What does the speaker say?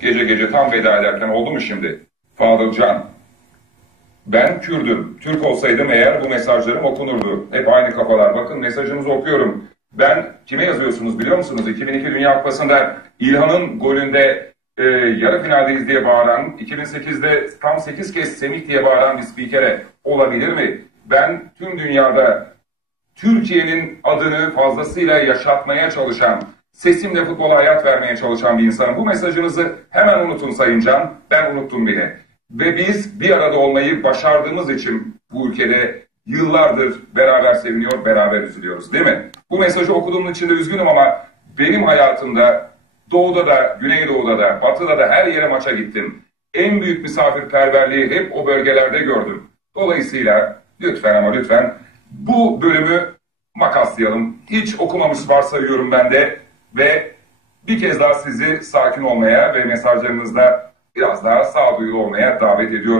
gece gece tam veda ederken oldu mu şimdi? Fadıl Can, ben Kürdüm. Türk olsaydım eğer bu mesajlarım okunurdu. Hep aynı kafalar. Bakın mesajınızı okuyorum. Ben kime yazıyorsunuz biliyor musunuz? 2002 Dünya Kupası'nda İlhan'ın golünde e, yarı finaldeyiz diye bağıran, 2008'de tam 8 kez Semih diye bağıran bir spikere olabilir mi? Ben tüm dünyada Türkiye'nin adını fazlasıyla yaşatmaya çalışan, sesimle futbola hayat vermeye çalışan bir insanım. Bu mesajınızı hemen unutun Sayın Can. Ben unuttum bile. Ve biz bir arada olmayı başardığımız için bu ülkede yıllardır beraber seviniyor, beraber üzülüyoruz değil mi? Bu mesajı okuduğum için de üzgünüm ama benim hayatımda doğuda da, güneydoğuda da, batıda da her yere maça gittim. En büyük misafirperverliği hep o bölgelerde gördüm. Dolayısıyla lütfen ama lütfen bu bölümü makaslayalım. Hiç okumamış varsayıyorum ben de ve bir kez daha sizi sakin olmaya ve mesajlarınızda biraz daha sağduyulu olmaya davet ediyorum.